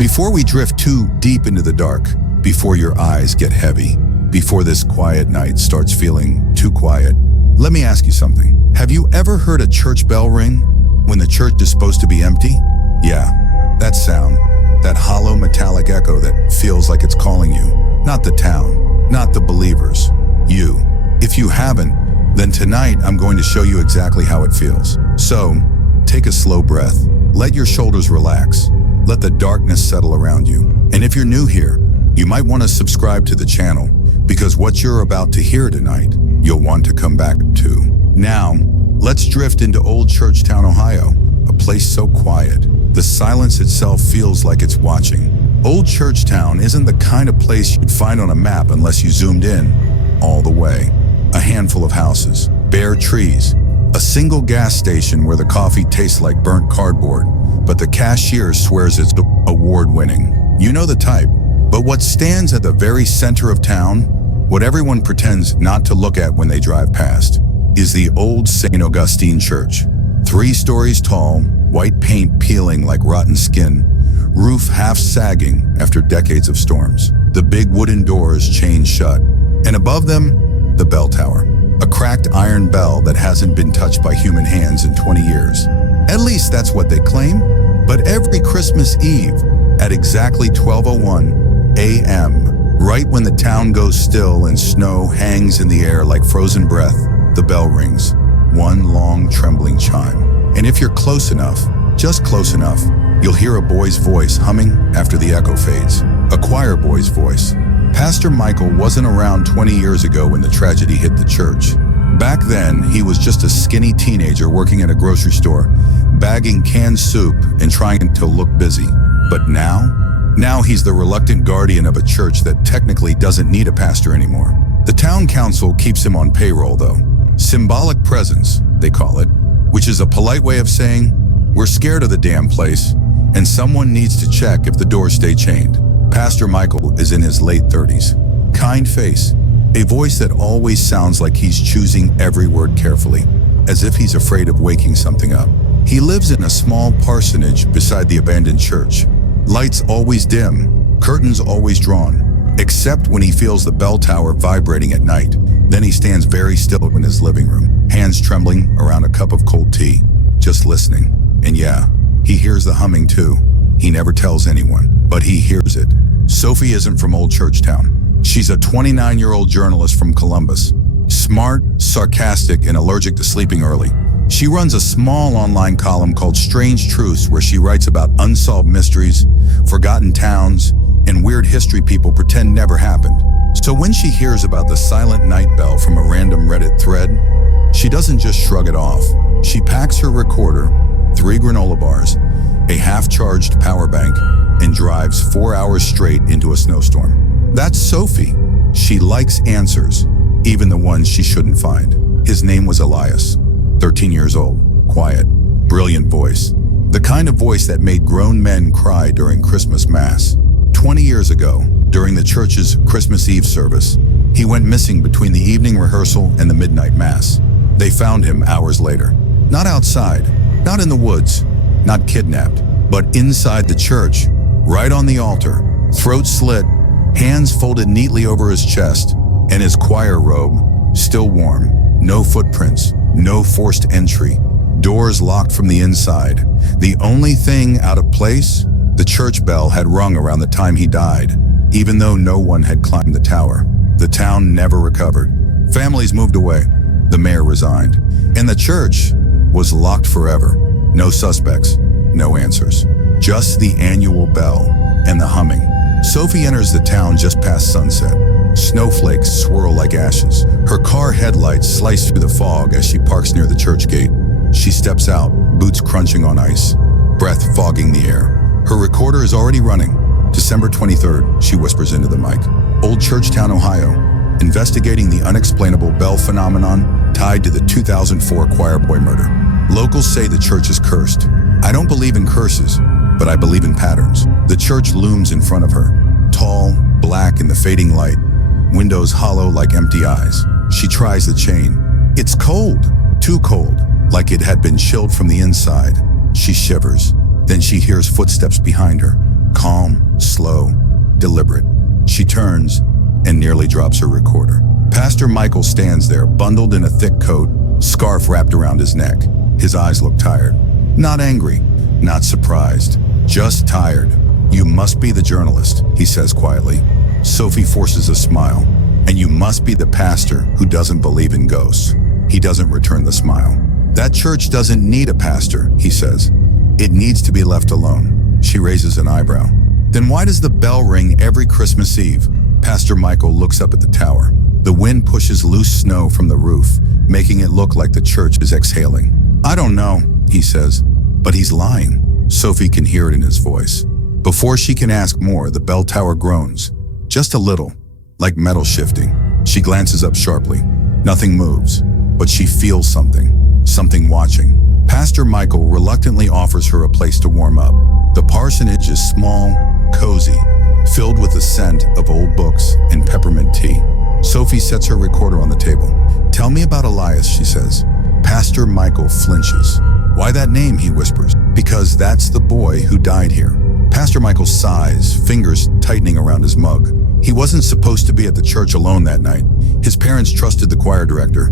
Before we drift too deep into the dark, before your eyes get heavy, before this quiet night starts feeling too quiet, let me ask you something. Have you ever heard a church bell ring when the church is supposed to be empty? Yeah, that sound, that hollow metallic echo that feels like it's calling you. Not the town, not the believers, you. If you haven't, then tonight I'm going to show you exactly how it feels. So, take a slow breath, let your shoulders relax, let the darkness settle around you. And if you're new here, you might want to subscribe to the channel, because what you're about to hear tonight, you'll want to come back to. Now, let's drift into Old Churchtown, Ohio, a place so quiet, the silence itself feels like it's watching. Old Churchtown isn't the kind of place you'd find on a map unless you zoomed in all the way. A handful of houses, bare trees, a single gas station where the coffee tastes like burnt cardboard, but the cashier swears it's award-winning. You know the type. But what stands at the very center of town, what everyone pretends not to look at when they drive past, is the old St. Augustine Church. 3 stories tall, white paint peeling like rotten skin, roof half sagging after decades of storms. The big wooden doors chained shut, and above them, the bell tower. A cracked iron bell that hasn't been touched by human hands in 20 years. At least that's what they claim. But every Christmas Eve, at exactly 12:01 a.m., right when the town goes still and snow hangs in the air like frozen breath, the bell rings. One long, trembling chime. And if you're close enough, just close enough, you'll hear a boy's voice humming after the echo fades. A choir boy's voice. Pastor Michael wasn't around 20 years ago when the tragedy hit the church. Back then, he was just a skinny teenager working at a grocery store, bagging canned soup and trying to look busy. But now he's the reluctant guardian of a church that technically doesn't need a pastor anymore. The town council keeps him on payroll though. Symbolic presence, they call it, which is a polite way of saying, we're scared of the damn place, and someone needs to check if the doors stay chained. Pastor Michael is in his late 30s. Kind face, a voice that always sounds like he's choosing every word carefully, as if he's afraid of waking something up. He lives in a small parsonage beside the abandoned church. Lights always dim, curtains always drawn, except when he feels the bell tower vibrating at night. Then he stands very still in his living room, hands trembling around a cup of cold tea, just listening. And yeah, he hears the humming too. He never tells anyone, but he hears it. Sophie isn't from Old Churchtown. She's a 29-year-old journalist from Columbus. Smart, sarcastic, and allergic to sleeping early. She runs a small online column called Strange Truths where she writes about unsolved mysteries, forgotten towns, and weird history people pretend never happened. So when she hears about the silent night bell from a random Reddit thread, she doesn't just shrug it off. She packs her recorder, 3 granola bars, a half-charged power bank, and drives 4 hours straight into a snowstorm. That's Sophie. She likes answers, even the ones she shouldn't find. His name was Elias, 13 years old, quiet, brilliant voice. The kind of voice that made grown men cry during Christmas Mass. 20 years ago, during the church's Christmas Eve service, he went missing between the evening rehearsal and the midnight Mass. They found him hours later. Not outside, not in the woods, not kidnapped, but inside the church, right on the altar, throat slit, hands folded neatly over his chest, and his choir robe still warm. No footprints, no forced entry, doors locked from the inside. The only thing out of place, the church bell had rung around the time he died, even though no one had climbed the tower. The town never recovered. Families moved away. The mayor resigned. And the church was locked forever. No suspects, no answers. Just the annual bell and the humming. Sophie enters the town just past sunset. Snowflakes swirl like ashes. Her car headlights slice through the fog as she parks near the church gate. She steps out, boots crunching on ice, breath fogging the air. Her recorder is already running. December 23rd, she whispers into the mic. Old Churchtown, Ohio, investigating the unexplainable bell phenomenon tied to the 2004 choir boy murder. Locals say the church is cursed. I don't believe in curses, but I believe in patterns. The church looms in front of her, tall, black in the fading light, windows hollow like empty eyes. She tries the chain. It's cold, too cold, like it had been chilled from the inside. She shivers. Then she hears footsteps behind her. calm, slow, deliberate. She turns and nearly drops her recorder. Pastor Michael stands there, bundled in a thick coat, scarf wrapped around his neck. His eyes look tired. Not angry, not surprised, just tired. "You must be the journalist," he says quietly. Sophie forces a smile. "And you must be the pastor who doesn't believe in ghosts." He doesn't return the smile. "That church doesn't need a pastor," he says. "It needs to be left alone." She raises an eyebrow. "Then why does the bell ring every Christmas Eve?" Pastor Michael looks up at the tower. The wind pushes loose snow from the roof, making it look like the church is exhaling. "I don't know," he says, but he's lying. Sophie can hear it in his voice. Before she can ask more, the bell tower groans. Just a little, like metal shifting. She glances up sharply. Nothing moves, but she feels something watching. Pastor Michael reluctantly offers her a place to warm up. The parsonage is small, cozy, filled with the scent of old books and peppermint tea. Sophie sets her recorder on the table. "Tell me about Elias," she says. Pastor Michael flinches. "Why that name?" he whispers. "Because that's the boy who died here." Pastor Michael sighs, fingers tightening around his mug. He wasn't supposed to be at the church alone that night. His parents trusted the choir director.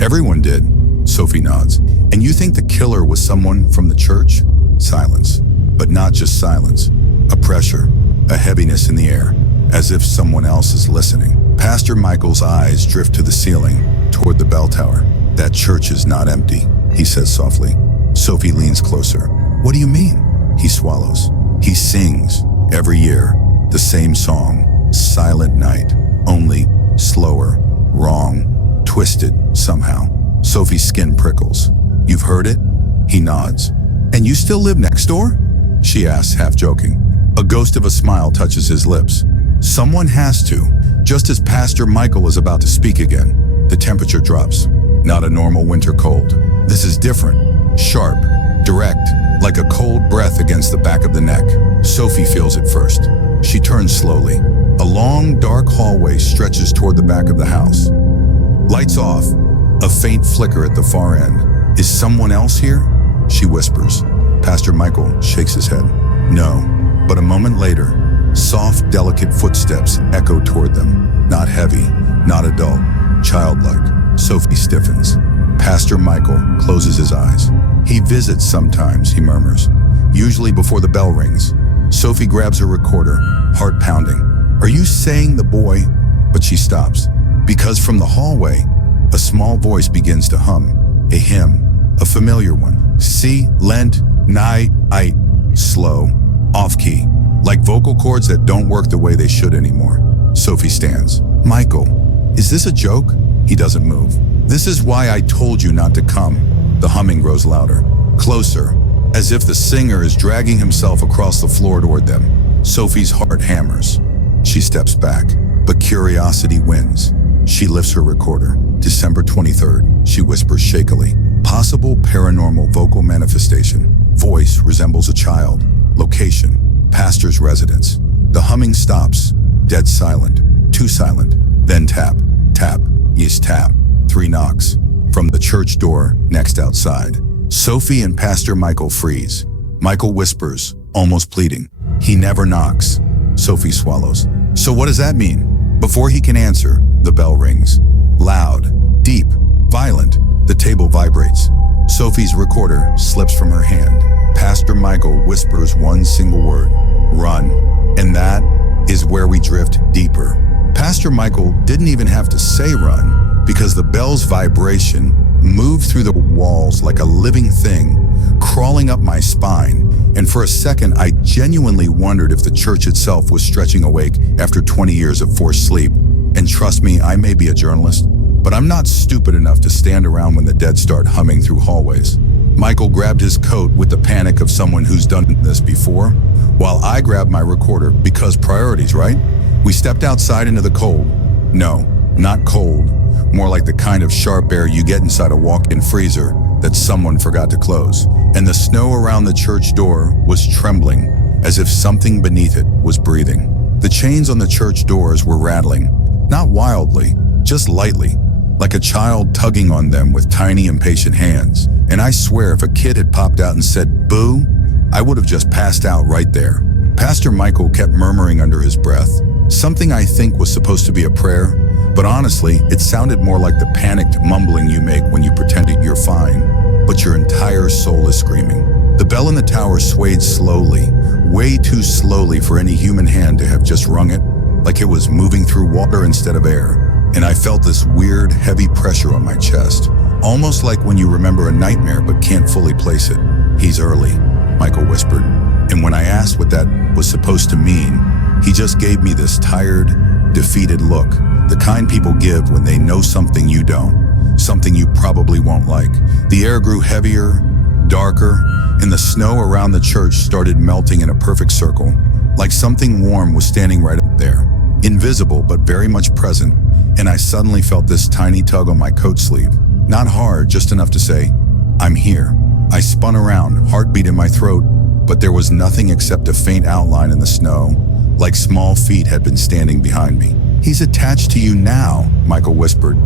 "Everyone did," Sophie nods. "And you think the killer was someone from the church?" Silence. But not just silence. A pressure, a heaviness in the air, as if someone else is listening. Pastor Michael's eyes drift to the ceiling, toward the bell tower. "That church is not empty," he says softly. Sophie leans closer. "What do you mean?" He swallows. He sings, every year, the same song, Silent Night, only slower, wrong, twisted somehow. Sophie's skin prickles. "You've heard it?" He nods. "And you still live next door?" she asks, half joking. A ghost of a smile touches his lips. "Someone has to." Just as Pastor Michael is about to speak again, the temperature drops. Not a normal winter cold. This is different. Sharp, direct, like a cold breath against the back of the neck. Sophie feels it first. She turns slowly. A long, dark hallway stretches toward the back of the house. Lights off, a faint flicker at the far end. "Is someone else here?" she whispers. Pastor Michael shakes his head. "No." But a moment later, soft, delicate footsteps echo toward them. Not heavy, not adult, childlike. Sophie stiffens. Pastor Michael closes his eyes. "He visits sometimes," he murmurs. "Usually before the bell rings." Sophie grabs her recorder, heart pounding. "Are you saying the boy?" But she stops. Because from the hallway, a small voice begins to hum. A hymn, a familiar one. "Si, lent, night, I." Slow, off-key, like vocal cords that don't work the way they should anymore. Sophie stands. "Michael, is this a joke?" He doesn't move. "This is why I told you not to come." The humming grows louder, closer, as if the singer is dragging himself across the floor toward them. Sophie's heart hammers. She steps back, but curiosity wins. She lifts her recorder. "December 23rd, she whispers shakily. "Possible paranormal vocal manifestation. Voice resembles a child. Location, pastor's residence." The humming stops, dead silent, too silent. Then tap, tap, yes tap. 3 knocks. From the church door, next outside. Sophie and Pastor Michael freeze. Michael whispers, almost pleading. "He never knocks." Sophie swallows. "So what does that mean?" Before he can answer, the bell rings. Loud, deep, violent. The table vibrates. Sophie's recorder slips from her hand. Pastor Michael whispers one single word. "Run." And that is where we drift deeper. Pastor Michael didn't even have to say run, because the bell's vibration moved through the walls like a living thing, crawling up my spine. And for a second, I genuinely wondered if the church itself was stretching awake after 20 years of forced sleep. And trust me, I may be a journalist, but I'm not stupid enough to stand around when the dead start humming through hallways. Michael grabbed his coat with the panic of someone who's done this before, while I grabbed my recorder because priorities, right? We stepped outside into the cold. No, not cold. More like the kind of sharp air you get inside a walk-in freezer that someone forgot to close. And the snow around the church door was trembling, as if something beneath it was breathing. The chains on the church doors were rattling, not wildly, just lightly, like a child tugging on them with tiny, impatient hands. And I swear if a kid had popped out and said, "Boo," I would have just passed out right there. Pastor Michael kept murmuring under his breath, something I think was supposed to be a prayer, but honestly, it sounded more like the panicked mumbling you make when you pretend that you're fine, but your entire soul is screaming. The bell in the tower swayed slowly, way too slowly for any human hand to have just rung it, like it was moving through water instead of air. And I felt this weird, heavy pressure on my chest, almost like when you remember a nightmare but can't fully place it. "He's early," Michael whispered. And when I asked what that was supposed to mean, he just gave me this tired, defeated look, the kind people give when they know something you don't, something you probably won't like. The air grew heavier, darker, and the snow around the church started melting in a perfect circle, like something warm was standing right up there, invisible but very much present. And I suddenly felt this tiny tug on my coat sleeve. Not hard, just enough to say, "I'm here." I spun around, heartbeat in my throat, but there was nothing except a faint outline in the snow, like small feet had been standing behind me. "He's attached to you now," Michael whispered,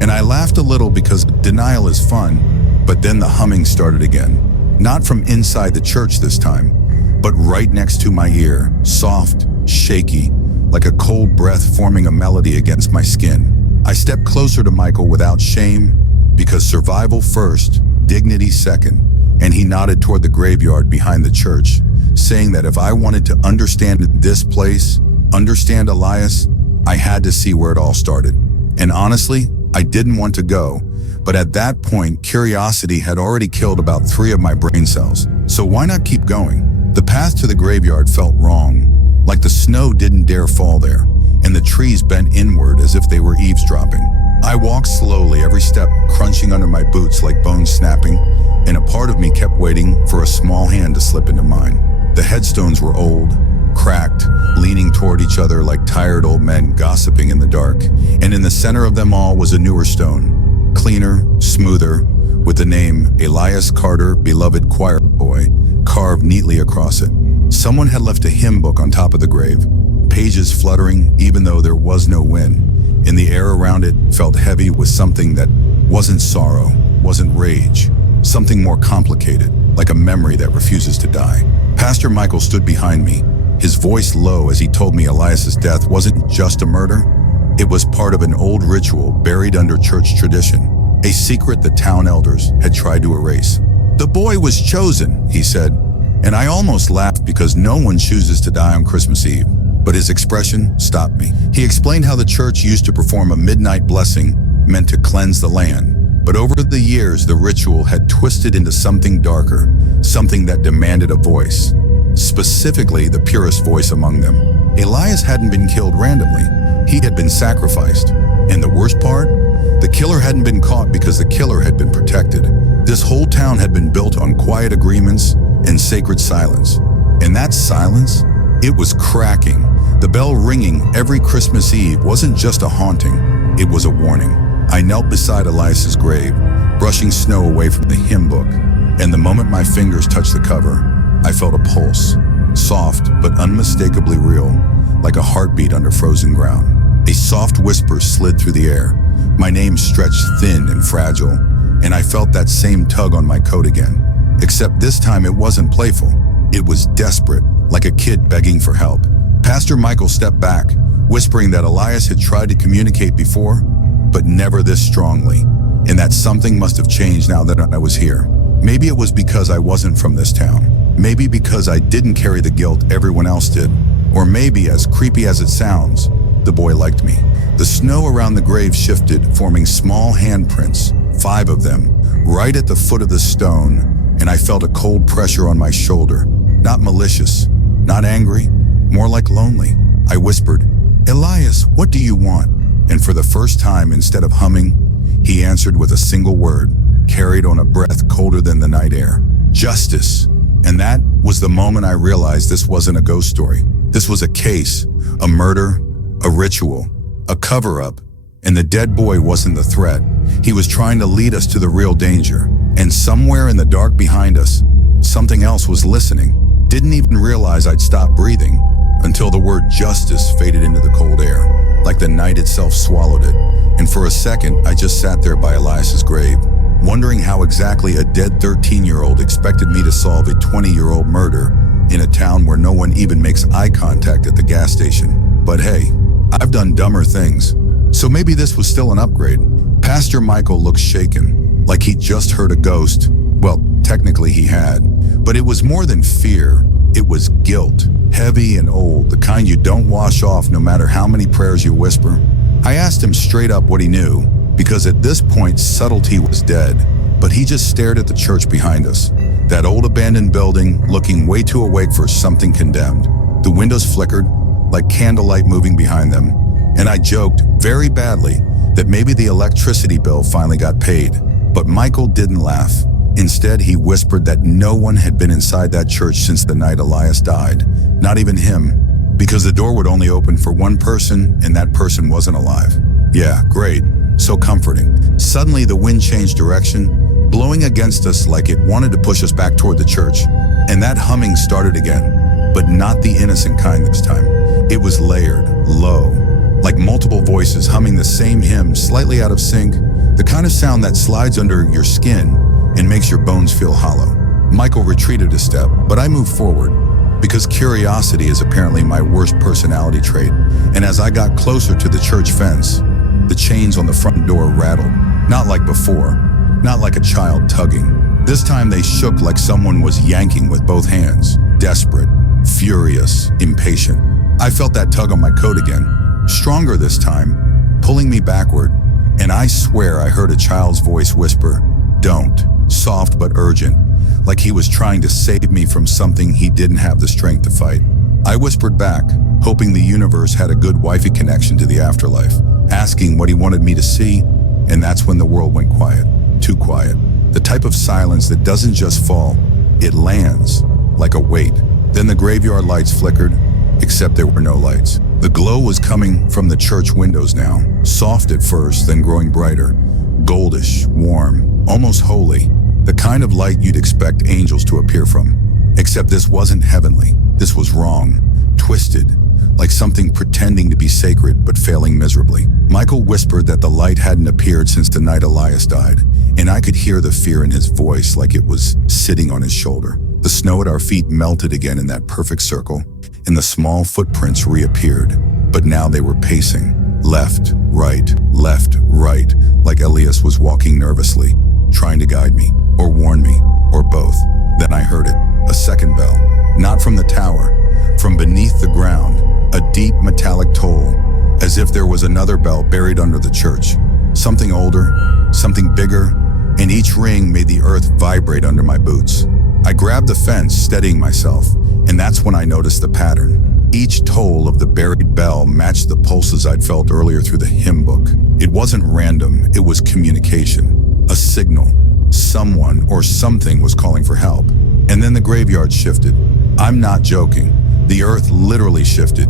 and I laughed a little because denial is fun, but then the humming started again. Not from inside the church this time, but right next to my ear, soft, shaky, like a cold breath forming a melody against my skin. I stepped closer to Michael without shame, because survival first, dignity second, and he nodded toward the graveyard behind the church, saying that if I wanted to understand this place, understand Elias, I had to see where it all started. And honestly, I didn't want to go, but at that point, curiosity had already killed about 3 of my brain cells. So why not keep going? The path to the graveyard felt wrong, like the snow didn't dare fall there, and the trees bent inward as if they were eavesdropping. I walked slowly, every step crunching under my boots like bones snapping, and a part of me kept waiting for a small hand to slip into mine. The headstones were old, cracked, leaning toward each other like tired old men gossiping in the dark, and in the center of them all was a newer stone, cleaner, smoother, with the name Elias Carter, beloved choir boy, carved neatly across it. Someone had left a hymn book on top of the grave, pages fluttering even though there was no wind, and the air around it felt heavy with something that wasn't sorrow, wasn't rage, something more complicated, like a memory that refuses to die. Pastor Michael stood behind me, his voice low as he told me Elias's death wasn't just a murder, it was part of an old ritual buried under church tradition, a secret the town elders had tried to erase. "The boy was chosen," he said, and I almost laughed because no one chooses to die on Christmas Eve. But his expression stopped me. He explained how the church used to perform a midnight blessing meant to cleanse the land. But over the years, the ritual had twisted into something darker, something that demanded a voice, specifically the purest voice among them. Elias hadn't been killed randomly. He had been sacrificed. And the worst part? The killer hadn't been caught because the killer had been protected. This whole town had been built on quiet agreements and sacred silence. And that silence? It was cracking. The bell ringing every Christmas Eve wasn't just a haunting, it was a warning. I knelt beside Elias's grave, brushing snow away from the hymn book, and the moment my fingers touched the cover, I felt a pulse, soft but unmistakably real, like a heartbeat under frozen ground. A soft whisper slid through the air. My name stretched thin and fragile, and I felt that same tug on my coat again. Except this time it wasn't playful. It was desperate, like a kid begging for help. Pastor Michael stepped back, whispering that Elias had tried to communicate before, but never this strongly, and that something must have changed now that I was here. Maybe it was because I wasn't from this town. Maybe because I didn't carry the guilt everyone else did. Or maybe, as creepy as it sounds, the boy liked me. The snow around the grave shifted, forming small handprints, 5 of them, right at the foot of the stone, and I felt a cold pressure on my shoulder. Not malicious, not angry, more like lonely. I whispered, "Elias, what do you want?" And for the first time, instead of humming, he answered with a single word, carried on a breath colder than the night air. "Justice." And that was the moment I realized this wasn't a ghost story. This was a case, a murder, a ritual, a cover-up. And the dead boy wasn't the threat. He was trying to lead us to the real danger. And somewhere in the dark behind us, something else was listening. Didn't even realize I'd stopped breathing until the word justice faded into the cold air, like the night itself swallowed it. And for a second, I just sat there by Elias's grave, wondering how exactly a dead 13-year-old expected me to solve a 20-year-old murder in a town where no one even makes eye contact at the gas station. But hey, I've done dumber things, so maybe this was still an upgrade. Pastor Michael looked shaken, like he'd just heard a ghost. Well, technically he had, but it was more than fear. It was guilt, heavy and old, the kind you don't wash off no matter how many prayers you whisper. I asked him straight up what he knew, because at this point subtlety was dead, but he just stared at the church behind us. That old abandoned building, looking way too awake for something condemned. The windows flickered, like candlelight moving behind them, and I joked, very badly, that maybe the electricity bill finally got paid. But Michael didn't laugh. Instead, he whispered that no one had been inside that church since the night Elias died, not even him, because the door would only open for one person, and that person wasn't alive. Yeah, great. So comforting. Suddenly, the wind changed direction, blowing against us like it wanted to push us back toward the church. And that humming started again, but not the innocent kind this time. It was layered, low, like multiple voices humming the same hymn, slightly out of sync, the kind of sound that slides under your skin and makes your bones feel hollow. Michael retreated a step, but I moved forward, because curiosity is apparently my worst personality trait, and as I got closer to the church fence, the chains on the front door rattled, not like before, not like a child tugging. This time they shook like someone was yanking with both hands, desperate, furious, impatient. I felt that tug on my coat again, stronger this time, pulling me backward, and I swear I heard a child's voice whisper, "Don't," soft but urgent, like he was trying to save me from something he didn't have the strength to fight. I whispered back, hoping the universe had a good wifey connection to the afterlife, asking what he wanted me to see, and that's when the world went quiet. Too quiet. The type of silence that doesn't just fall, it lands, like a weight. Then the graveyard lights flickered, except there were no lights. The glow was coming from the church windows now, soft at first, then growing brighter, goldish, warm, almost holy, the kind of light you'd expect angels to appear from. Except this wasn't heavenly. This was wrong, twisted, like something pretending to be sacred but failing miserably. Michael whispered that the light hadn't appeared since the night Elias died, and I could hear the fear in his voice like it was sitting on his shoulder. The snow at our feet melted again in that perfect circle, and the small footprints reappeared, but now they were pacing, left, right, like Elias was walking nervously, trying to guide me, or warn me, or both. Then I heard it, a second bell, not from the tower, from beneath the ground, a deep metallic toll, as if there was another bell buried under the church. Something older, something bigger, and each ring made the earth vibrate under my boots. I grabbed the fence, steadying myself, and that's when I noticed the pattern. Each toll of the buried bell matched the pulses I'd felt earlier through the hymn book. It wasn't random, it was communication, a signal. Someone or something was calling for help. And then the graveyard shifted. I'm not joking. The earth literally shifted.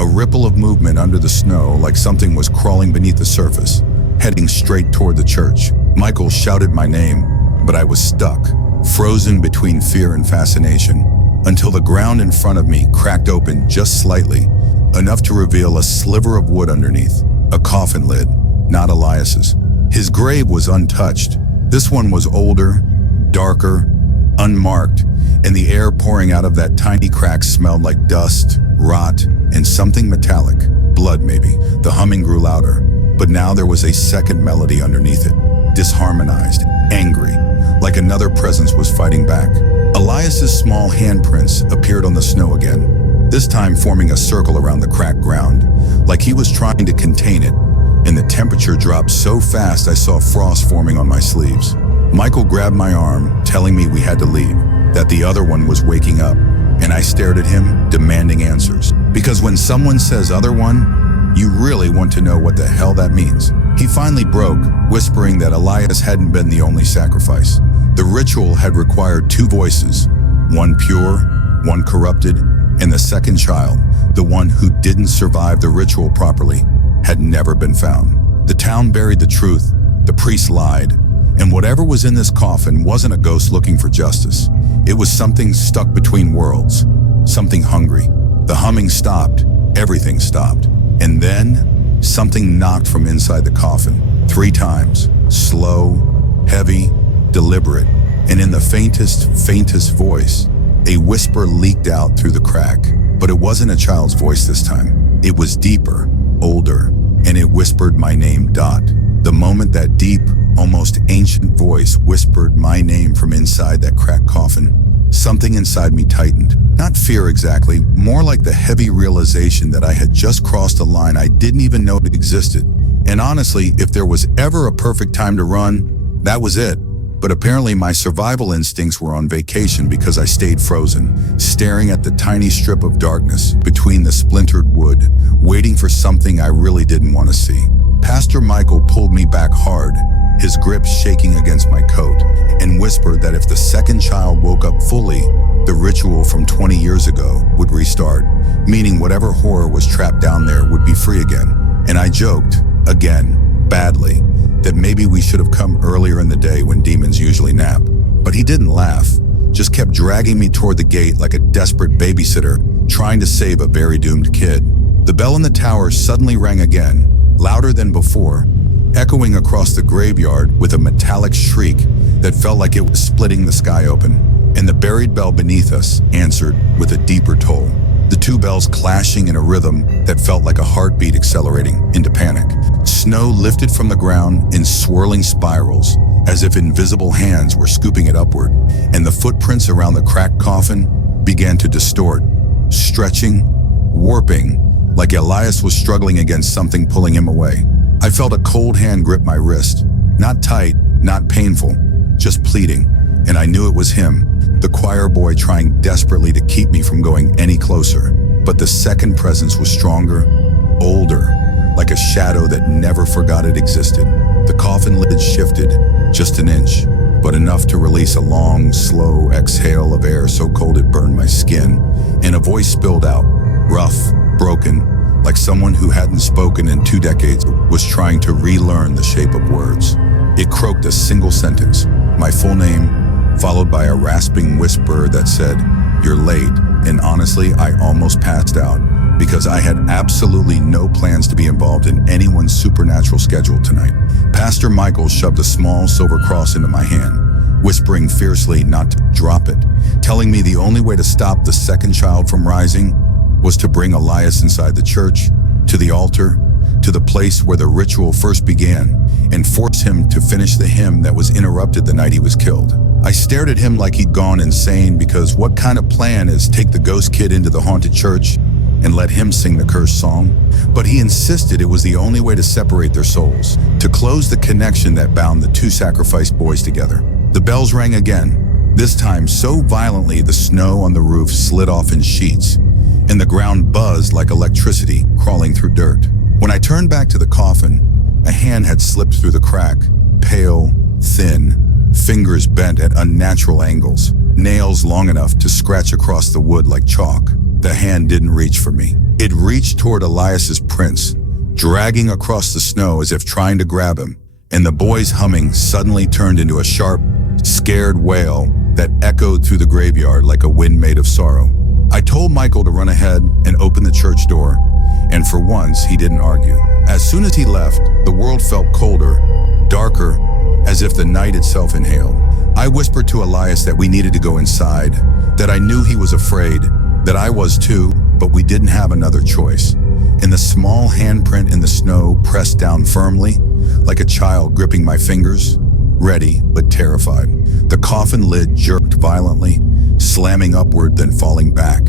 A ripple of movement under the snow, like something was crawling beneath the surface, heading straight toward the church. Michael shouted my name, but I was stuck, frozen between fear and fascination, until the ground in front of me cracked open just slightly, enough to reveal a sliver of wood underneath, a coffin lid, not Elias's. His grave was untouched. This one was older, darker, unmarked, and the air pouring out of that tiny crack smelled like dust, rot, and something metallic. Blood, maybe. The humming grew louder, but now there was a second melody underneath it, disharmonized, angry, like another presence was fighting back. Elias's small handprints appeared on the snow again, this time forming a circle around the cracked ground, like he was trying to contain it, and the temperature dropped so fast I saw frost forming on my sleeves. Michael grabbed my arm, telling me we had to leave, that the other one was waking up, and I stared at him, demanding answers. Because when someone says other one, you really want to know what the hell that means. He finally broke, whispering that Elias hadn't been the only sacrifice. The ritual had required two voices, one pure, one corrupted, and the second child, the one who didn't survive the ritual properly, had never been found. The town buried the truth, the priest lied, and whatever was in this coffin wasn't a ghost looking for justice. It was something stuck between worlds, something hungry. The humming stopped, everything stopped, and then something knocked from inside the coffin, 3 times, slow, heavy, deliberate, and in the faintest voice, A whisper leaked out through the crack, but it wasn't a child's voice this time. It was deeper, older, and it whispered my name, Dot. The moment that deep, almost ancient voice whispered my name from inside that cracked coffin, something inside me tightened. Not fear exactly, more like the heavy realization that I had just crossed a line I didn't even know it existed. And honestly, if there was ever a perfect time to run, that was it. But apparently my survival instincts were on vacation because I stayed frozen, staring at the tiny strip of darkness between the splintered wood, waiting for something I really didn't want to see. Pastor Michael pulled me back hard, his grip shaking against my coat, and whispered that if the second child woke up fully, the ritual from 20 years ago would restart, meaning whatever horror was trapped down there would be free again. And I joked, again, badly, that maybe we should have come earlier in the day when demons usually nap. But he didn't laugh, just kept dragging me toward the gate like a desperate babysitter trying to save a very doomed kid. The bell in the tower suddenly rang again, louder than before, echoing across the graveyard with a metallic shriek that felt like it was splitting the sky open. And the buried bell beneath us answered with a deeper toll, the two bells clashing in a rhythm that felt like a heartbeat accelerating into panic. Snow lifted from the ground in swirling spirals, as if invisible hands were scooping it upward, and the footprints around the cracked coffin began to distort, stretching, warping, like Elias was struggling against something pulling him away. I felt a cold hand grip my wrist, not tight, not painful, just pleading, and I knew it was him, the choir boy trying desperately to keep me from going any closer. But the second presence was stronger, older, like a shadow that never forgot it existed. The coffin lid shifted just an inch, but enough to release a long, slow exhale of air so cold it burned my skin, and a voice spilled out, rough, broken, like someone who hadn't spoken in 2 decades was trying to relearn the shape of words. It croaked a single sentence, my full name, followed by a rasping whisper that said, "You're late," and honestly, I almost passed out because I had absolutely no plans to be involved in anyone's supernatural schedule tonight. Pastor Michael shoved a small silver cross into my hand, whispering fiercely not to drop it, telling me the only way to stop the second child from rising was to bring Elias inside the church, to the altar, to the place where the ritual first began, and force him to finish the hymn that was interrupted the night he was killed. I stared at him like he'd gone insane, because what kind of plan is take the ghost kid into the haunted church and let him sing the cursed song? But he insisted it was the only way to separate their souls, to close the connection that bound the 2 sacrificed boys together. The bells rang again, this time so violently the snow on the roof slid off in sheets, and the ground buzzed like electricity crawling through dirt. When I turned back to the coffin, a hand had slipped through the crack, pale, thin, fingers bent at unnatural angles, nails long enough to scratch across the wood like chalk. The hand didn't reach for me. It reached toward Elias's prints, dragging across the snow as if trying to grab him, and the boy's humming suddenly turned into a sharp, scared wail that echoed through the graveyard like a wind made of sorrow. I told Michael to run ahead and open the church door, and for once he didn't argue. As soon as he left, the world felt colder, darker, as if the night itself inhaled. I whispered to Elias that we needed to go inside, that I knew he was afraid, that I was too, but we didn't have another choice. And the small handprint in the snow pressed down firmly, like a child gripping my fingers, ready but terrified. The coffin lid jerked violently, slamming upward then falling back,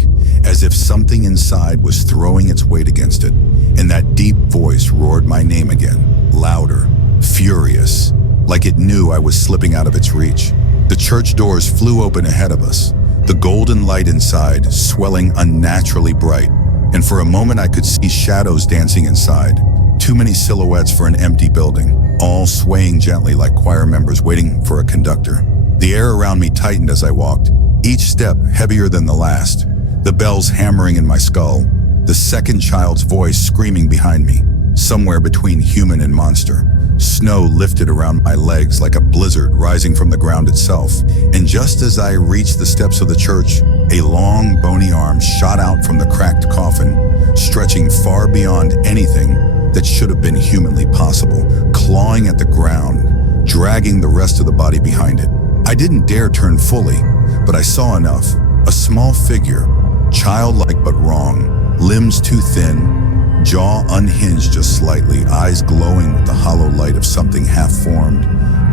as if something inside was throwing its weight against it. And that deep voice roared my name again, louder, furious, like it knew I was slipping out of its reach. The church doors flew open ahead of us, the golden light inside swelling unnaturally bright, and for a moment I could see shadows dancing inside, too many silhouettes for an empty building, all swaying gently like choir members waiting for a conductor. The air around me tightened as I walked, each step heavier than the last, the bells hammering in my skull, the second child's voice screaming behind me, somewhere between human and monster. Snow lifted around my legs like a blizzard rising from the ground itself, and just as I reached the steps of the church, a long, bony arm shot out from the cracked coffin, stretching far beyond anything that should have been humanly possible, clawing at the ground, dragging the rest of the body behind it. I didn't dare turn fully, but I saw enough. A small figure, childlike but wrong, limbs too thin, jaw unhinged just slightly, eyes glowing with the hollow light of something half-formed,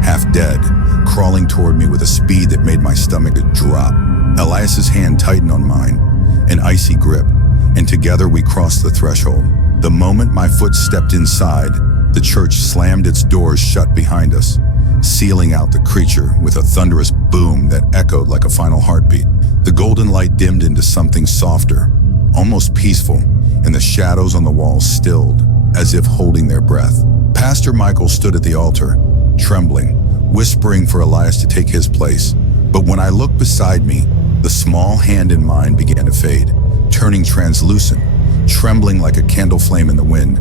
half-dead, crawling toward me with a speed that made my stomach drop. Elias's hand tightened on mine, an icy grip, and together we crossed the threshold. The moment my foot stepped inside, the church slammed its doors shut behind us, sealing out the creature with a thunderous boom that echoed like a final heartbeat. The golden light dimmed into something softer, almost peaceful, and the shadows on the walls stilled, as if holding their breath. Pastor Michael stood at the altar, trembling, whispering for Elias to take his place. But when I looked beside me, the small hand in mine began to fade, turning translucent, trembling like a candle flame in the wind.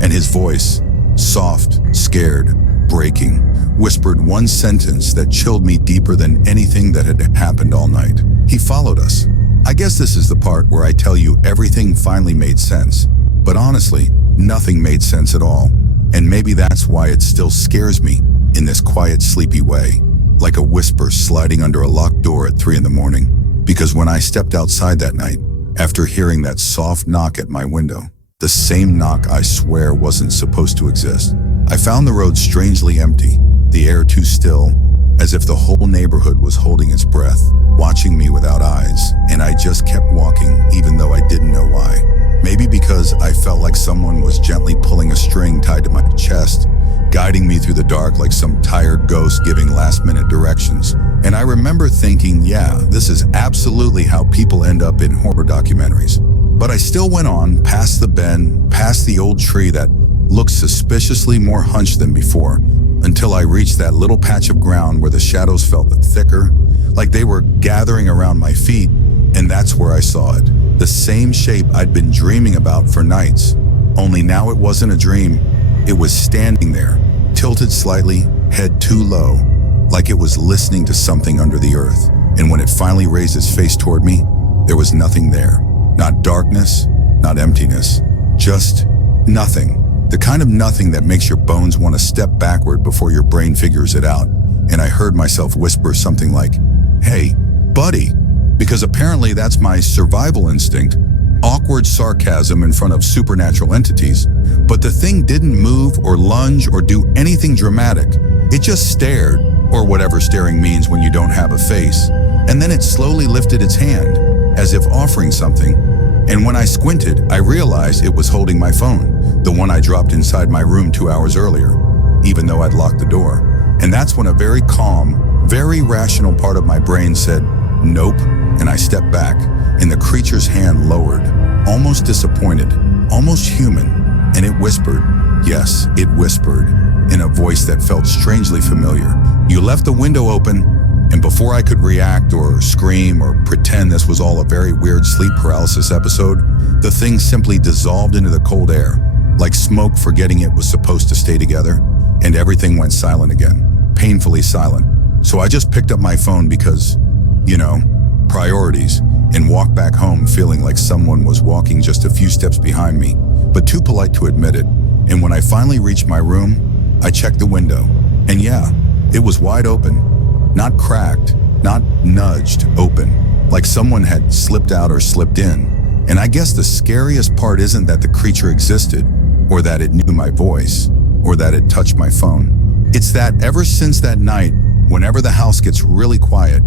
And his voice, soft, scared, breaking, whispered one sentence that chilled me deeper than anything that had happened all night. He followed us. I guess this is the part where I tell you everything finally made sense. But honestly, nothing made sense at all. And maybe that's why it still scares me in this quiet, sleepy way, like a whisper sliding under a locked door at 3 a.m. Because when I stepped outside that night, after hearing that soft knock at my window, the same knock I swear wasn't supposed to exist, I found the road strangely empty, the air too still, as if the whole neighborhood was holding its breath, watching me without eyes, and I just kept walking even though I didn't know why. Maybe because I felt like someone was gently pulling a string tied to my chest, guiding me through the dark like some tired ghost giving last-minute directions. And I remember thinking, yeah, this is absolutely how people end up in horror documentaries. But I still went on, past the bend, past the old tree that looked suspiciously more hunched than before, until I reached that little patch of ground where the shadows felt thicker, like they were gathering around my feet, and that's where I saw it. The same shape I'd been dreaming about for nights, only now it wasn't a dream. It was standing there, tilted slightly, head too low, like it was listening to something under the earth. And when it finally raised its face toward me, there was nothing there. Not darkness, not emptiness, just nothing. The kind of nothing that makes your bones want to step backward before your brain figures it out. And I heard myself whisper something like, "Hey, buddy," because apparently that's my survival instinct. Awkward sarcasm in front of supernatural entities. But the thing didn't move or lunge or do anything dramatic. It just stared, or whatever staring means when you don't have a face. And then it slowly lifted its hand, as if offering something. And when I squinted, I realized it was holding my phone, the one I dropped inside my room 2 hours earlier, even though I'd locked the door. And that's when a very calm, very rational part of my brain said, "Nope," and I stepped back, and the creature's hand lowered, almost disappointed, almost human, and it whispered, yes, it whispered, in a voice that felt strangely familiar. "You left the window open." And before I could react or scream or pretend this was all a very weird sleep paralysis episode, the thing simply dissolved into the cold air, like smoke forgetting it was supposed to stay together, and everything went silent again, painfully silent. So I just picked up my phone because, priorities, and walked back home feeling like someone was walking just a few steps behind me, but too polite to admit it. And when I finally reached my room, I checked the window, and yeah, it was wide open. Not cracked, not nudged, open, like someone had slipped out or slipped in. And I guess the scariest part isn't that the creature existed, or that it knew my voice, or that it touched my phone. It's that ever since that night, whenever the house gets really quiet,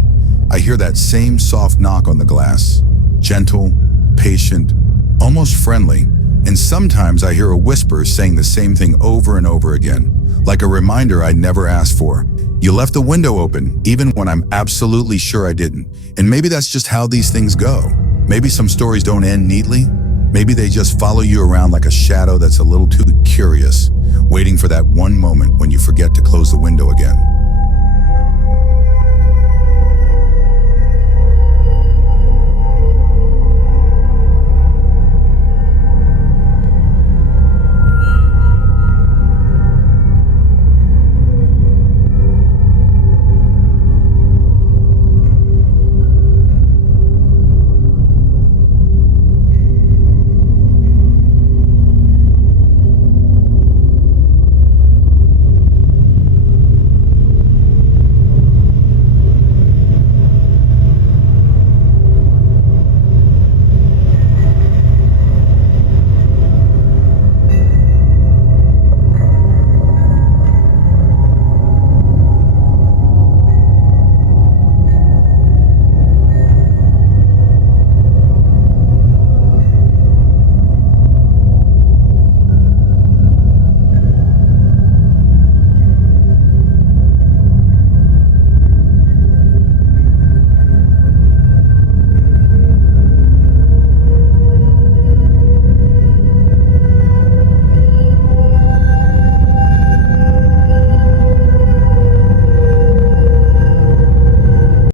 I hear that same soft knock on the glass. Gentle, patient, almost friendly. And sometimes I hear a whisper saying the same thing over and over again, like a reminder I never asked for. "You left the window open," even when I'm absolutely sure I didn't. And maybe that's just how these things go. Maybe some stories don't end neatly. Maybe they just follow you around like a shadow that's a little too curious, waiting for that one moment when you forget to close the window again.